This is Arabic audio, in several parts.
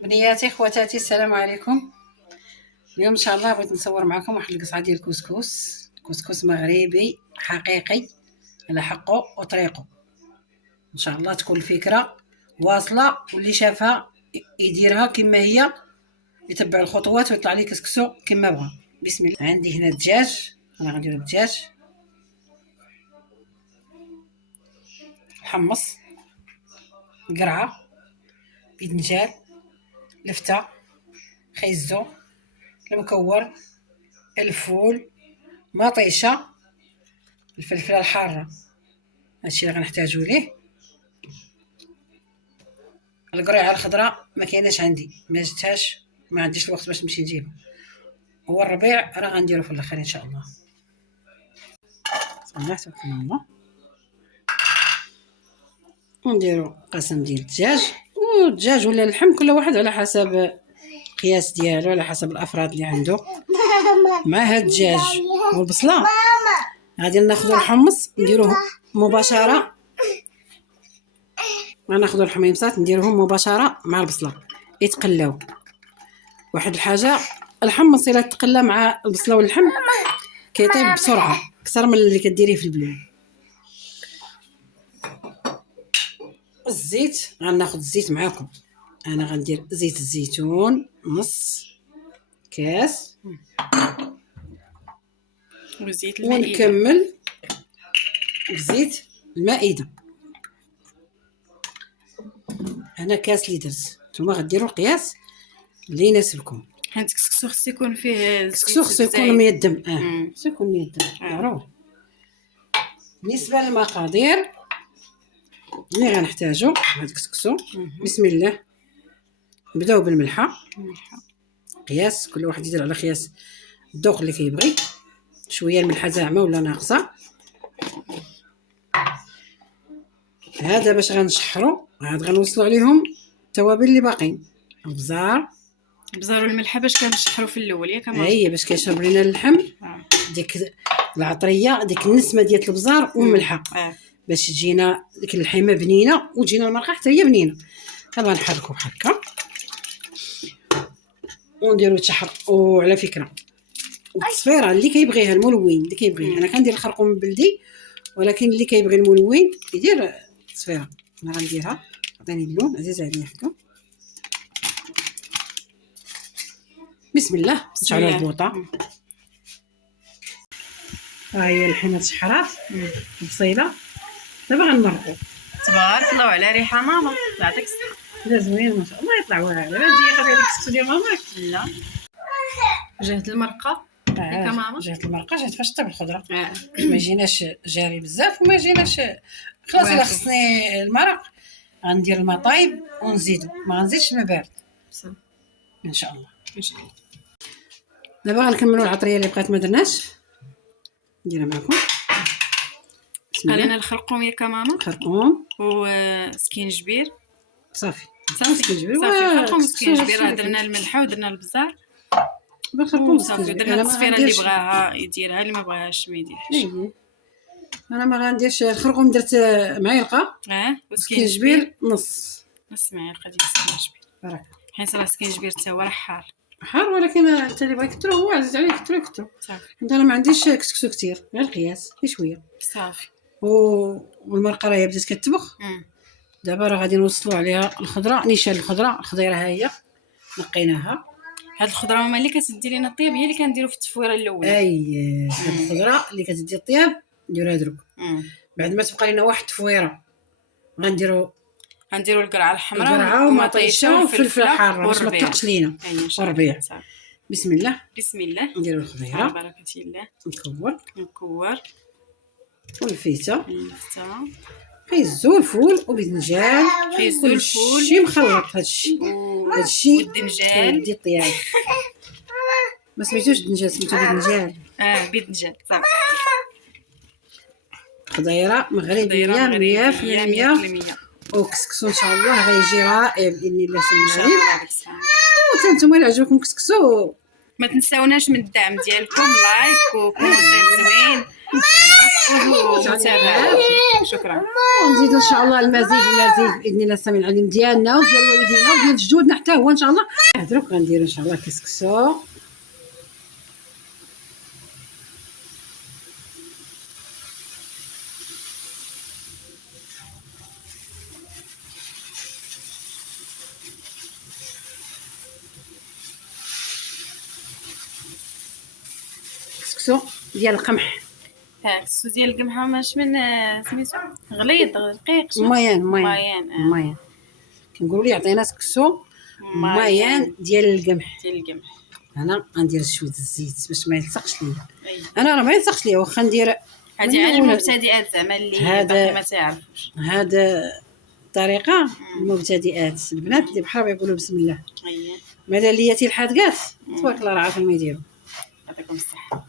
بنياتي خواتاتي السلام عليكم. اليوم ان شاء الله بغيت نصور معكم واحد القصعه ديال كسكس مغربي حقيقي على حقه وطريقه. ان شاء الله تكون الفكره واصله واللي شافها يديرها كما هي، يتبع الخطوات ويطلع لي كسكسو كما بغا. بسم الله. عندي هنا الدجاج، انا غندير الدجاج الحمص، القرعه، باذنجان، لفته، خيزو، المكور، الفول، مطيشه، الفلفله الحاره، هادشي اللي غنحتاجو ليه. القريعه الخضراء ما كايناش عندي، ما جبتهاش، ما عنديش الوقت باش نمشي نجيبها. هو الربيع راه غنديرو في الاخر ان شاء الله. بسم الله توكلنا على الله. ونديرو قسم ديال الدجاج، والدجاج ولا اللحم كل واحد على حسب القياس ديالو، على حسب الافراد اللي عنده. مع هاد الدجاج والبصله غادي ناخذ الحمص نديروه مباشره، غناخذ الحميمصات نديروهم مباشره مع البصله يتقلاو. واحد الحاجه، الحمص الا تقلى مع البصله واللحم كيطيب بسرعه اكثر من اللي كديريه في البلون. الزيت غناخذ الزيت معاكم، انا غندير زيت الزيتون نص كاس، وزيت المائدة ونكمل بزيت المائده. انا كاس اللي درت، نتوما غديروا القياس اللي يناسبكم. حيت الكسكسو خصو يكون فيه الكسكسو خصو يكون ميدم، خصو يكون ميدم ضروري. ضروري. بالنسبه للمقادير اللي غنحتاجو هاد الكسكسو، بسم الله. نبداو بالملحه، قياس كل واحد يدير على قياس الذوق اللي كيبغي. شويه الملحه زاعمه ولا ناقصه، هذا باش غنشحرو. عاد غنوصلوا عليهم التوابل اللي باقيين، البزار والملحه باش كنشحروا في الاول ياك ماما. هي باش كيشرب لينا اللحم ديك العطريه، ديك النسمه ديال البزار والملحه، باش تجينا ديك اللحمه بنينه وتجينا المرقه حتى هي بنينه. دابا نحركو هكا ونديرو تشحر. وعلى فكره التصفيره اللي كيبغيها الملون اللي كيبغي، انا كندير الخرقوم البلدي، ولكن اللي كيبغي الملون يدير التصفيره. انا غنديرها، عطيني اللون عزيز عليا هكا. بسم الله. نشعلوا البوطه. ها هي اللحمه تشحرات، البصيله دابا غنمرقو. تبارك الله على ريحه ماما، يعطيك الصحه. لا زوين ما شاء الله، يطلع واعر. تجي خدي هذيك الكسكسو ديال ماماك. لا جهد المرقه ياك ماما، جهد المرقه، جهد فاش طيب الخضره. ما يجيناش جاري بزاف وما يجيناش خلاص. الا خصني المرق غندير الماء طايب ونزيدو، ما غنزيدش الماء بارد ان شاء الله. ان شاء الله. دابا غنكملوا العطريه اللي بقات ما درناش، نديرها معكم. قالنا الخرقوم ياك ماما، خرقوم وسكينجبير صافي. سكينجبير خرقوم وسكينجبير. درنا الملحه ودرنا البزار بالخرقوم صافي. درنا التصفيره اللي بغاها يديرها، اللي ما بغاهاش ما يديرهاش. انا ما غنديرش الخرقوم، درت معلقه وسكينجبير نص معلقه ديال السكينجبير. برك حيت راه السكينجبير حتى هو راه حار، ولكن انت اللي بغا يكثرو هو عزيز عليه يكثرو. صافي. انا ما عنديش كسكسو كثير، غير القياس غير شويه صافي. والمرقه راه بدات كتبخ. دابا راه غادي نوصلوا عليها الخضره، نيشان الخضره الخضيره ها هي نقيناها. هاد الخضره ماما اللي كتدي لينا الطياب هي اللي كنديرو في التفويره الاولى. هاد الخضره اللي كتدي الطياب نديروها دروك. بعد ما تبقى لنا واحد التفويره غنديرو القرعه الحمراء ومطيشه وفلفل حار باش ما تطقش لينا. وربيع. بسم الله. بسم الله. نديرو الخضيره على بركه الله. نكور والفيته، خيزو الفول وباذنجان، الفول شي مخلط. هادشي والدنجال ديال الطياب. ما سميتوش الدنجال، سميتو باذنجان. باذنجان صافي. خضيره مغربيه 100%. وكسكسو ان شاء الله غيجي رائع باذن الله. سمي عليك. وانتم اللي عجبكم كسكسو ما تنساوناش من الدعم ديالكم، لايك وكومنتات زوين شكرا. ونزيد ان شاء الله المزيد باذن الله السميع العليم ديالنا وديال والدينا وديال جدودنا حتى هو ان شاء الله. دروك غندير ان شاء الله كسكسو. كسكسو ديال القمح الكسكسو ديال القمحة ماش من سميتو غليظ رقيق مايان كنقولوا لي عطينا كسكسو مايان ديال القمح. انا غندير شويه الزيت باش ما يلصقش ليا. انا راه ما يلصقش ليا واخا ندير هذه على المبتدئات زعما اللي باقي ما تعرفوش. هذا طريقه المبتدئات البنات اللي بحال يقولوا بسم الله. ماذا لياتي الحادقات تبارك الله راه عارفين ما يديروا. يعطيكم الصحه.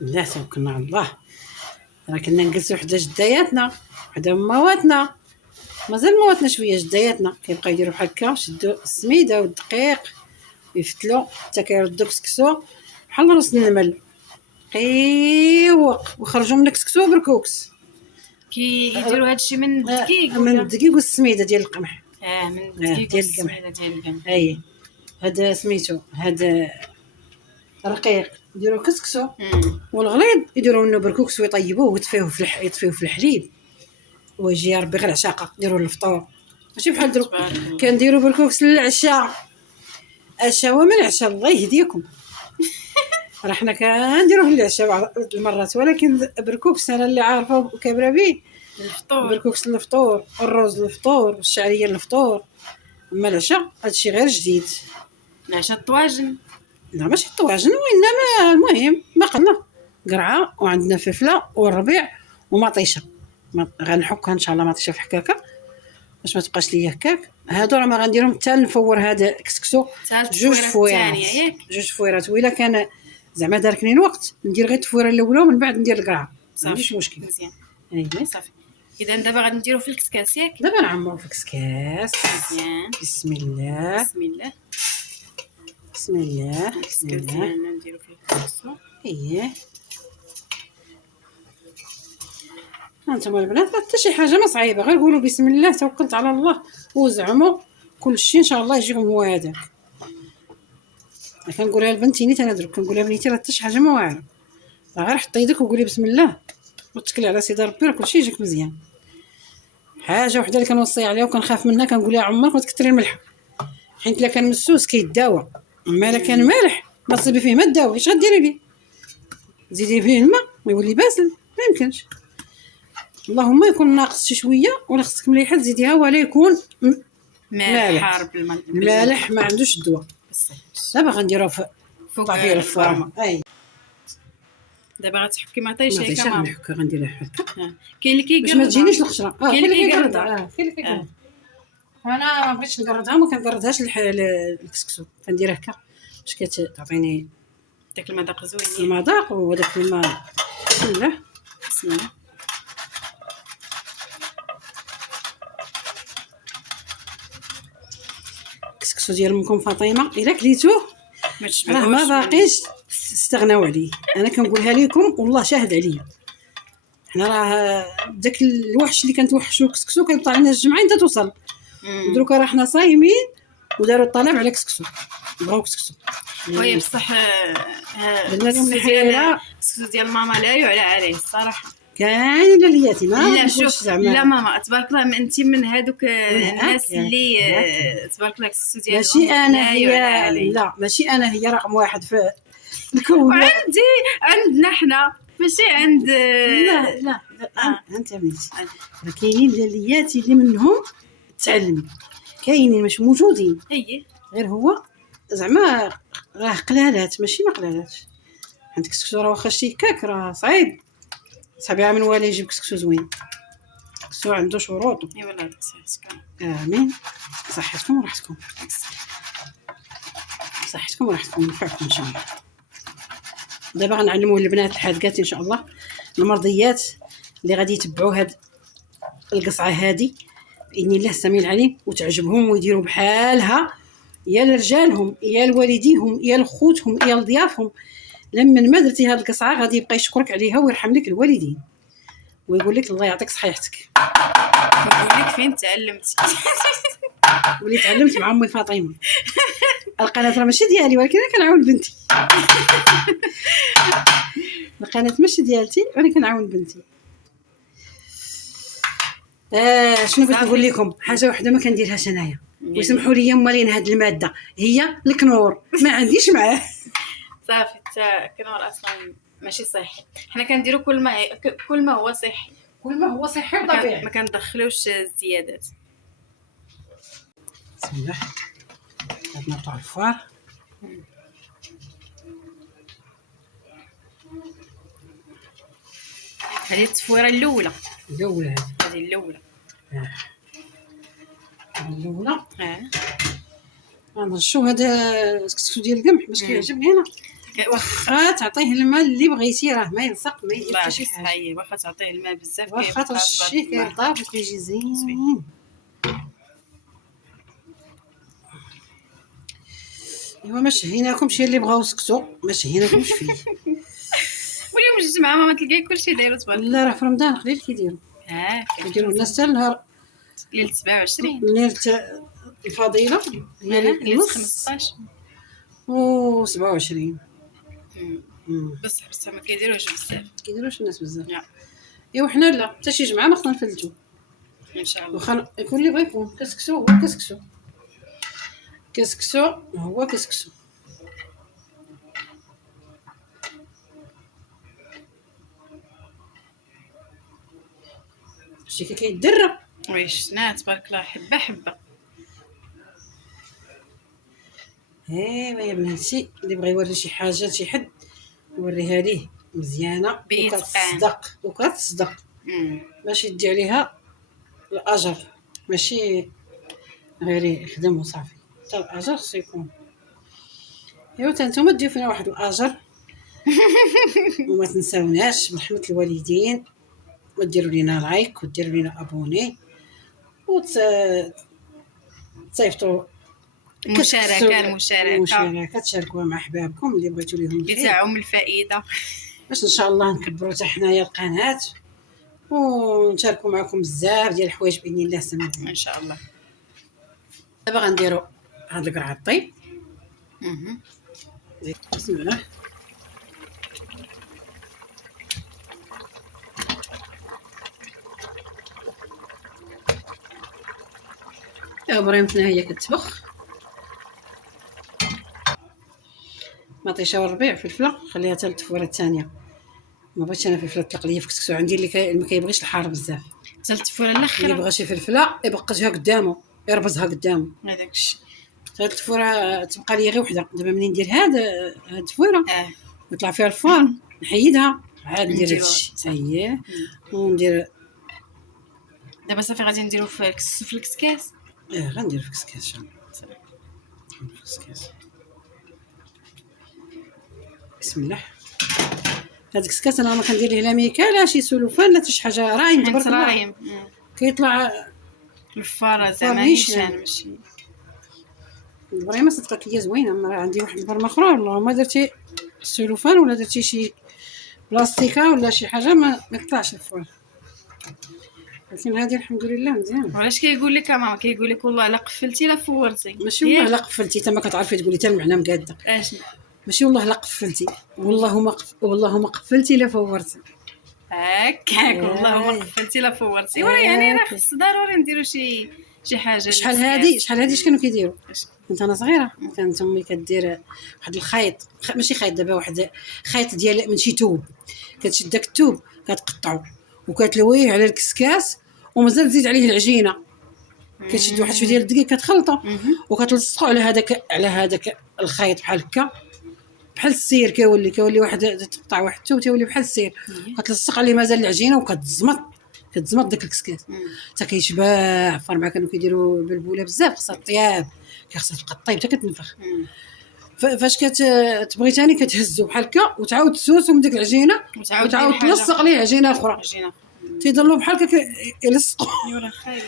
لا توكلنا على الله. راه كنا نجلسوا حدا جداياتنا حدا مواتنا مازال مواتنا شويه جداياتنا كيبقاو يديروا بحال هكا يشدوا السميده والدقيق ويفتلوا حتى كيردوا كسكسو بحال راس النمل قيوق ويخرجوا من كسكسو بركوكس. يديروا هادشي من الدقيق والسميده ديال القمح. من الدقيق ديال القمح ديال القمح. اي هذا سميتو هذا رقيق يديروا كسكسو والغليظ يديروا منه بركوكس ويطيبوه ويطفيوه في الحليب ويجي ربي غير عشاقه يديروا للفطور ماشي بحال دروك كنديروا بركوكس للعشاء. الشوا من العشاء الله يهديكم. راه حنا كنديروه للعشاء بعض المرات ولكن بركوكس انا اللي عارفه وكابره به الفطور. بركوكس للفطور الرز للفطور والشعريه للفطور. اما العشاء هادشي غير جديد. العشاء الطواجن لا ماشي الطواجن وانما المهم ما قلنا قرعه وعندنا فلفله والربيع ومطيشه غنحكها ان شاء الله مطيشه في الحكاكه باش ما تبقاش ليا هكاك. هادو راه ما غنديرهم حتى نفور هذا كسكسو جوج فويرات وإلا كان زعما داركني الوقت ندير غير التفويره الاولى ومن بعد ندير القرعه ما عنديش مشكل. مزيان اييه صافي. اذا دابا غادي نديرو في الكسكاس ياك. دابا نعمرو في الكسكاس. مزيان. بسم الله نديرو فيه الكسكسو. اييه انتم البنات حتى شي حاجه ما صعيبه غير قولوا بسم الله توكلت على الله وزعموا كل شيء ان شاء الله يجيكم هو هذاك. كنقولها لبنتي نيت انا درك كنقولها بنيتي راه حتى شي حاجه ما واعره غير حطي يدك وقولي بسم الله وتكلي على سيدي ربي راه كلشي يجيك مزيان. حاجه وحده اللي كنوصي عليها وكنخاف منها كنقول لها عمرك ما تكثري الملح حيت الا كان مسوس كيداوى اما الا كان مالح ما تصيبي فيه ما تداوي اش غديري به زيدي فيه الماء ويولي باسل ما يمكنش. اللهم يكون ناقص شي شويه ولا خصك مليحه تزيديها ولا يكون مالح. المالح ما عندوش الدواء. دابا غنديروه فوق فيه الفرن. اي دابا غتحكي مطيشه هكا ما نحكها غنديرها هكا كاين اللي كيقرد باش ما تجينيش القشره. كاين اللي كيقرد انا ما بغيتش نقردها ما كنقردهاش الكسكسو كنديرها هكا باش كتعطيني داك المذاق زوين المذاق وداك الماء. بسم الله الكسكسو ديال امكم فاطمه الا كليتوه راه ما باقيش تستغناو عليه. انا كنقولها لكم والله شاهد عليا حنا راه داك الوحش اللي كنتوحشوا الكسكسو كيطلع لنا الجمعين حتى توصل دروك راه حنا صايمين وداروا الطلب على كسكسو بغاو كسكسو. وي بصح درنا لهم الحيله الكسكسو ديال ماما لا يعلى عليه الصراحه. كاين لياتي ما لا شوف لا ماما تبارك الله انت من هذوك الناس اللي تبارك الله الكسكسو ديال ماشي انا هي لا ماشي انا هي رقم واحد في الكون عندنا حنا ماشي عند لا انت بنتي راه كاينين لياتي اللي منهم تعلمي كاينين مش موجودين. غير هو زعما راه قلالات ماشي ما قلالاتش. عندك كسكسو راه واخا شي هكاك راه صعيب صعيب من والي يجيب كسكسو زوين. كسكسو عنده شروط. اي والله صحتك امين صحتكم وراحتكم نفعكم ان شاء الله. دابا غنعلموا البنات الحادقات ان شاء الله المرضيات اللي غادي يتبعوا هاد القصعه هادي باذن الله السميع العليم وتعجبهم ويديروا بحالها يا لرجالهم يا لوالديهم يا لخوتهم يا لضيافهم لما ما درتي هاد القصعه غادي يبقى يشكرك عليها ويرحم لك الوالدين ويقول لك الله يعطيك صحيحتك. نقول لك فين تعلمتي؟ ولي تعلمت مع امي فاطمه. القناه راه ماشي ديالي ولكن انا كنعاون بنتي. القناه ماشي ديالتي وانا كنعاون بنتي. شنو بغيت نقول لكم؟ حاجه وحده ما كنديرهاش انايا وسمحوا لي مالين هاد الماده هي الكنور ما عنديش معاه. صافي الكنور اصلا ماشي صحي، حنا كنديروا كل ما هو صحي، كل ما هو صحي وطبيعي ما كندخلوش زيادات. بسم الله. غادي نقطع الفوار. هذه التفويره الاولى الاولى هذه الاولى الاولى. غنرشو هذا الكسكسو ديال القمح باش كيعجبني انا. واخا تعطيه الماء اللي بغيتي راه ما يلصق ما يدير حتى شي حاجه. صحيح واخا تعطيه الماء بزاف واخا ترشيه كيطاب وكيجي زين. ايوا ما شهيناكمش شي اللي بغاو سكسو ما شهيناكمش فيه. واليوم جيت مع ماما تلقاي كلشي دايرو تبارك. لا راه في رمضان قليل كيديروا كيديروا الناس حتى النهار ليله 27 ليله الفضيله هي ليله 15 و 27. بس ما كيديروش بزاف كيديروش الناس بزاف. ايوا حنا لا حتى شي جمعه ما خصنا نفلتو ان شاء الله. واخا يكون اللي بغا يكون كسكسو هو كسكسو كسكسو هو كسكسو. شتي كيدرى وي شفناه تبارك الله حبه حبه. ايوا يا بناتي اللي بغى يوري شي حاجه لشي حد يوريها ليه مزيانه وكتصدق باش يدي عليها الاجر ماشي غير يخدم وصافي حتى الاجر خصو يكون. ايوا حتى نتوما ديروا فينا واحد الاجر وما تنساوناش برحمه الوالدين وديروا لينا لايك وديروا لينا ابوني تصيفطوا مشاركه تشاركوها مع احبابكم اللي بغيتوا ليهم لتعم الفائده باش ان شاء الله نكبروا حتى حنايا القناه ونشاركوا معكم بزاف ديال الحوايج باذن الله سمعنا ان شاء الله. دابا غنديروا هاد القرعه الطيب. بسم الله. ابراهيمتنا هي كتبخ مطيشه والربيع فلفله خليها حتى التفويره الثانيه. ما بغيتش انا فلفله تقليه في كسكسو عندي اللي ما كيبغيش الحار بزاف حتى التفويره الاخيره اللي بغى شي فلفله يبقجها قدامه يربزها قدامه هذاك الشيء. هاد التفويره تبقى لي غير وحده. دابا منين ندير هاد التفويره يطلع فيها الفار نحيدها عاد ندير هادشي اييه وندير دابا صافي غادي نديرو في الكسكاس. غندير في كسكاس ان شاء الله. في كسكاس. بسم الله. هاد الكسكاس انا ما كندير ليه لا ميكا لا شي سلوفان لا شي حاجه رايم تبارك الله كيطلع الفاره زعما نيشان ماشي البريمه صدقت ليا زوينه. ما عندي واحد البرمه اخرى والله ما درتي السلوفان ولا درتي شي بلاستيكه ولا شي حاجه ما يطلعش الفوار. لكن هذه الحمد لله مزيان. علاش كيقول لك ماما كيقول لك والله لا قفلتي لا فورتي. ماشي والله لا قفلتي حتى ما كتعرفي تقولي حتى المعنى مقاده. ماشي والله لا قفلتي والله ما قفلتي لا فورتي. هكاك والله ما قفلتي لا فورتي. وراه يعني راه خص ضروري نديرو شي حاجه. شحال هادي اش كانوا كيديروا كنت انا صغيره كانت امي كدير واحد الخيط ماشي خيط دابا واحد خيط ديال من شي توب كتشد داك التوب كتقطعو وكتلويه على الكسكاس ومازال تزيد عليه العجينه كتشد واحد شويه ديال الدقيق كتخلطو وكتلصقو على هذاك الخيط بحال هكا بحال السير كيولي واحد تقطع واحد التوب تيولي بحال السير كتلصق عليه مازال العجينه وكتزمط داك الكسكاس حتى كيشبع. فرما كانوا كيديروا البلبوله بزاف خصها طياب خصها تبقى طيب حتى كتنفخ. فاش كتبغي ثاني كتهزو بحال هكا وتعاود تسوس من ديك العجينه وتعاود تلصق عليه عجينه اخرى تيضلوا بحال هكا يلصقوا. يورا خايب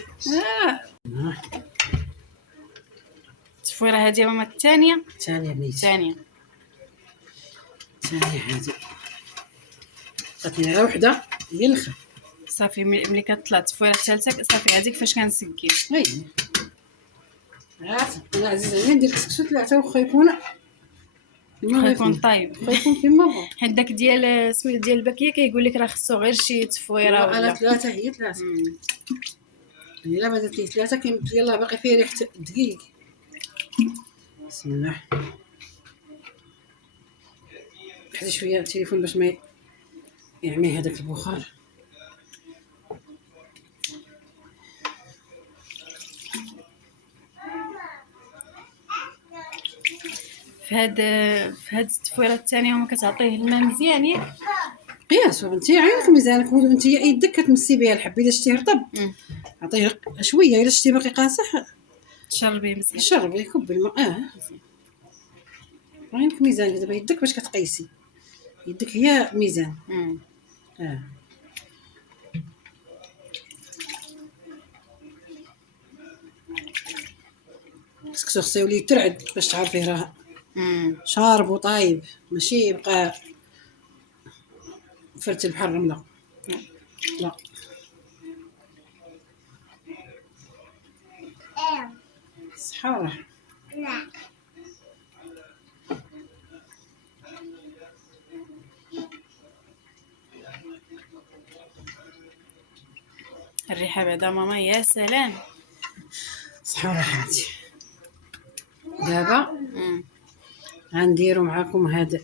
التفويره هذه ماما الثانيه بنيتي ثاني هذه عطاتني غير وحده هي الاخر. صافي ملي كتطلع التفويره الثالثه صافي هذيك فاش كنسكي. وي عرفت انا عزيز عليا ندير كسكسو ثلاثه واخا يكون يكون طيب واخا يكون كيما بغا. حيت داك ديال سميتو ديال الباكيه كيقول لك راه خصو غير شي تفويره انا ولا ثلاثه هي ثلاثه الا بدات لي ثلاثه كيمت يلاه باقي فيه ريحه الدقيق. بسم الله. حتى شويه التليفون باش ما يعمي هذاك البخار. في هاد التفويره الثانيه هما كتعطيه الماء مزيان ياك قياس بنتي عينك ميزانك وانت يدك كتمسي بها الحب. الا شتيه رطب عطيه شويه، الا شتيه باقي قاصح تشربيه مزيان. شربي كب الماء. عينك ميزان دابا يدك باش كتقيسي، يدك هي ميزان. كسكسو خصو يولي يترعد باش تعرفيه راه شارب وطايب، ماشي يبقى فرتل بحال الرمله. لا صحه وراحه. الريحه بعدا ماما يا سلام. صحه وراحه. دابا غنديرو معاكم هذا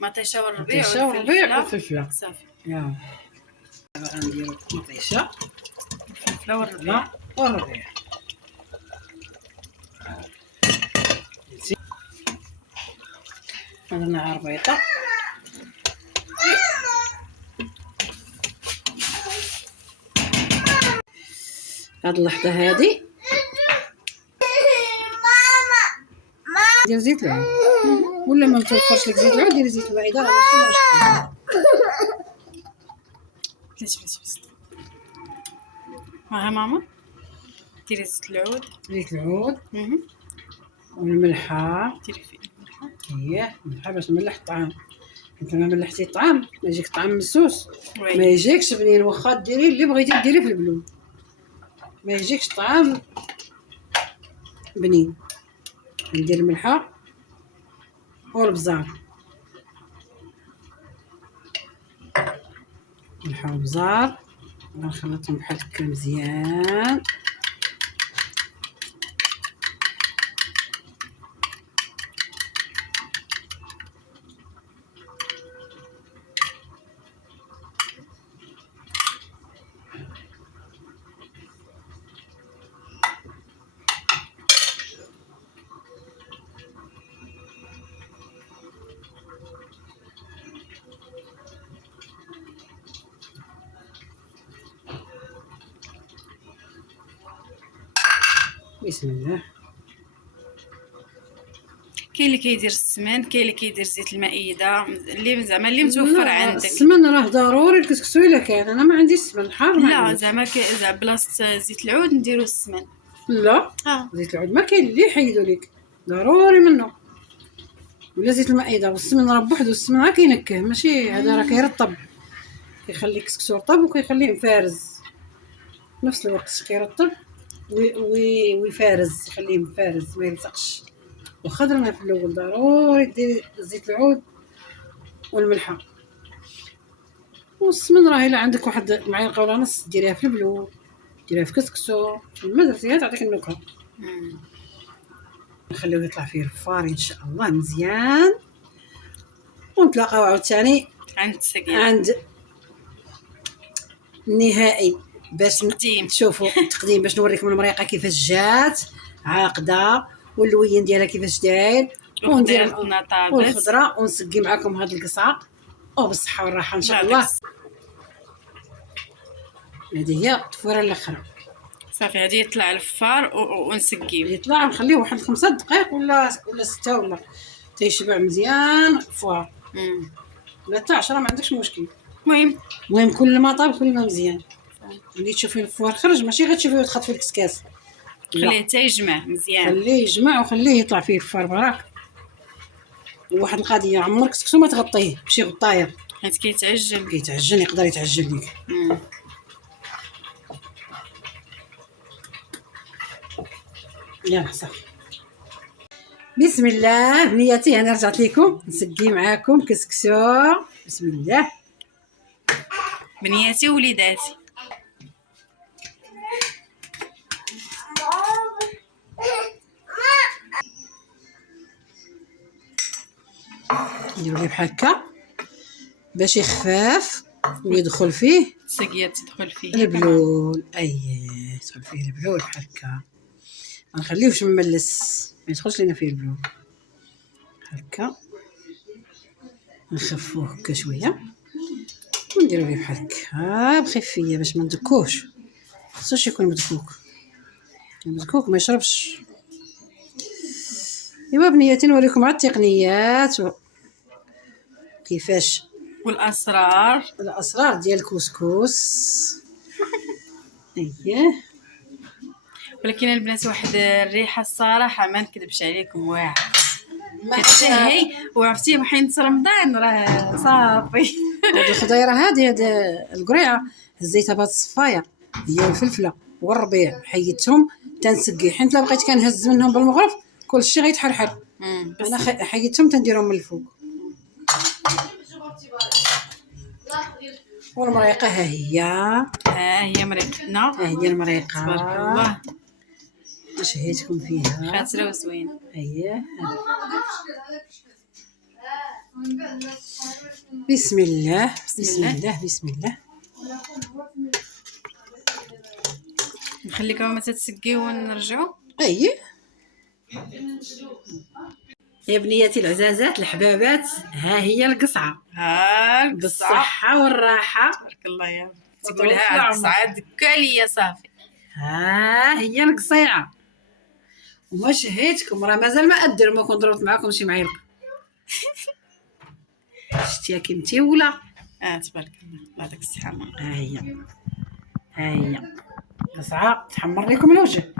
مطيشه والربيع والفلفله صافي. دابا غنديرو مطيشه الفلفله والربيع والربيع. درنا عربيطه هاد اللحظه هادي دير زيت العود ولا ما متوفرش لك زيت العود ديري زيت البعيده راه ماشي مشكل. بس ها ماما ديري زيت العود والملحه ديري فيه هي الملحه باش نملح الطعام. انت ما ملحتي الطعام ما يجيك الطعام مسوس، ما وي يجيكش بنين. واخا ديري اللي بغيتي ديري في البلون ما يجيكش الطعام بنين. ندير الملحه والبزار، ملحه وبزار غنخلطهم بحال هكا مزيان. بسم الله. كاين اللي كيدير السمن، كاين اللي كيدير زيت المائده، اللي زعما اللي متوفر عندك. السمن راه ضروري الكسكسو الا كان. انا ما عنديش السمن حار. لا زعما بلاصه زيت العود نديرو السمن. لا زيت العود ما كاين اللي يحيدوا لك، ضروري منه. ولا زيت المائده. والسمن راه بوحدو، السمن راه كينكه ماشي هذا، راه كيرطب كيخلي الكسكسو رطب وكيخليه مفارز في نفس الوقت. كيرطب ويفارز، يخليه مفارز ما يلصقش. واخا درنا في الاول ضروري ديري زيت العود والملحه. والسمن راه الا عندك واحد معلقه ولا نص ديريها في البلو، ديريها في كسكسو ما درتيها تعطيك النكهه. نخليوه يطلع فيه الفار ان شاء الله مزيان. ونتلاقاو عاوتاني عند النهائي باش تشوفوا التقديم، باش نوريكم المريقه كيفاش جات عاقده واللوين ديالها كيفاش داير، وندير والخضره ونسقي معكم هذا القصعه وبالصحه والراحه ان شاء الله. هذه هي التفويره الاخرى. صافي هذه يطلع الفار ونسقيه. يطلع نخليه واحد 5 دقائق ولا 6 ولا تيشبع مزيان فوار. ولا حتى 10 ما عندكش مشكل. المهم كل ما طاب كل ما مزيان. ملي تشوفي الفوار خرج ماشي غير تشوفيه وتخط في الكسكاس، خليه حتى يجمع مزيان. خليه يجمع وخليه يطلع فيه الفار براك. وواحد القضيه، عمرك كسكسو ما تغطيه بشي غطايه حيت كيتعجن. كيتعجن، يقدر يتعجن ليك. يلا صافي. بسم الله بنياتي، انا رجعت لكم نسقي معاكم كسكسو. بسم الله بنياتي ووليداتي. نديرو ليه بحال هكا باش يخفاف ويدخل فيه السقيه تدخل فيه البلول. يدخل فيه البلول بحال هكا، ما نخليوش مملس، ما يدخلش لينا فيه البلول. هكا نخفوه هكا شويه ونديرو ليه بحال هكا بخفيه باش ما ندكوش، خصوش يكون مدكوك، مدكوك ما يشربش. ايوا بنياتي نوريكم على التقنيات كيفاش الاسرار ديال الكسكس. ولكن البنات واحد الريحه الصراحه ما نكذبش عليكم واعر كتشهي. وعرفتي حين رمضان راه صافي. هاد الخضيره هادي، هاد القريعه هزيتها بهاد الصفايه هي الفلفله والربيع، حيدتهم تنسقي، حيت لا بقيت كنهز منهم بالمغرف كلشي غيتحرحر. انا حيدتهم تنديرهم من الفوق. والمريقه ها هي مريقتنا، ها هي المريقه تبارك الله. شهيتكم فيها خاطره وزوينه. بسم الله بسم الله بسم الله. نخليكم ما تتسقيو ونرجعوا. يا بنياتي العزازات الحبابات، ها هي القصعه، بالصحه والراحه. تبارك الله يا تقولها القصعه دكا ليا صافي. ها هي القصيعه، وما شهيتكم راه مازال ما ادير، ما كنت ضربت معاكم شي معيلقه. شتيها كي متيوله. تبارك الله، الله يعطيك الصحه. ها هي قصعه تحمر لكم الوجه.